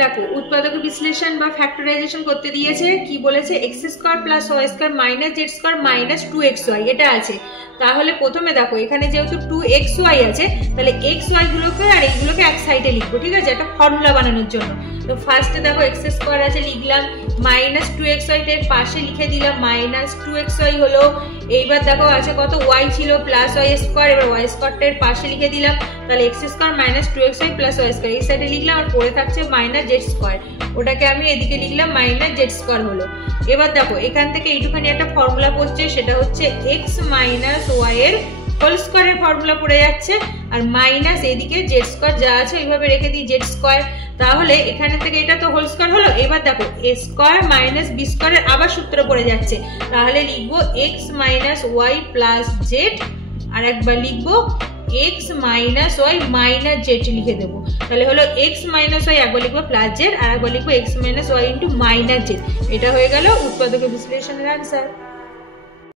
দেখো উৎপাদক বিশ্লেষণ বা ফ্যাক্টরাইজেশন করতে দিয়েছে, কি বলেছে x square plus y square minus z square minus 2xy এটা আছে। তাহলে প্রথমে দেখো এখানে যেহেতু 2xy আছে তাহলে xy গুলোকে আর এইগুলোকে এক সাইডে লিখবো, ঠিক আছে, একটা ফর্মুলা বানানোর জন্য। তো ফার্স্টে দেখো x স্কয়ার আছে লিখলাম, মাইনাস 2xy এর পাশে লিখে দিলাম মাইনাস 2xy হলো। এইবার দেখো আছে কত y ছিল প্লাস y স্কয়ার, এবার y স্কয়ারটার পাশে লিখে দিলাম, তাহলে x square minus 2xy plus y square এই সাইডে লিখলাম, আর পড়ে থাকছে মাইনাস z স্কয়ার, ওটাকে আমি এদিকে লিখলাম মাইনাস z স্কয়ার হলো। এবার দেখো এখান থেকে এইটুখানি একটা ফর্মুলা পড়ছে, সেটা হচ্ছে x মাইনাস y এর হোল স্কয়ারের ফর্মুলা পড়ে যাচ্ছে, আর মাইনাস এদিকে z স্কয়ার যা আছে এইভাবে রেখে দিই z স্কয়ার। তাহলে এখানে থেকে এটা তো হোল স্কয়ার হলো। এবার দেখো a স্কয়ার মাইনাস b স্কয়ারের আবার সূত্র পড়ে যাচ্ছে, তাহলে লিখবো x minus y plus z, আর একবার লিখবো x minus y minus z লিখে দেবো। তাহলে হলো x মাইনাস y একবার লিখবো প্লাস z, আর একবার লিখবো x minus y into minus z। এটা হয়ে গেল উৎপাদক বিশ্লেষণের আনসার।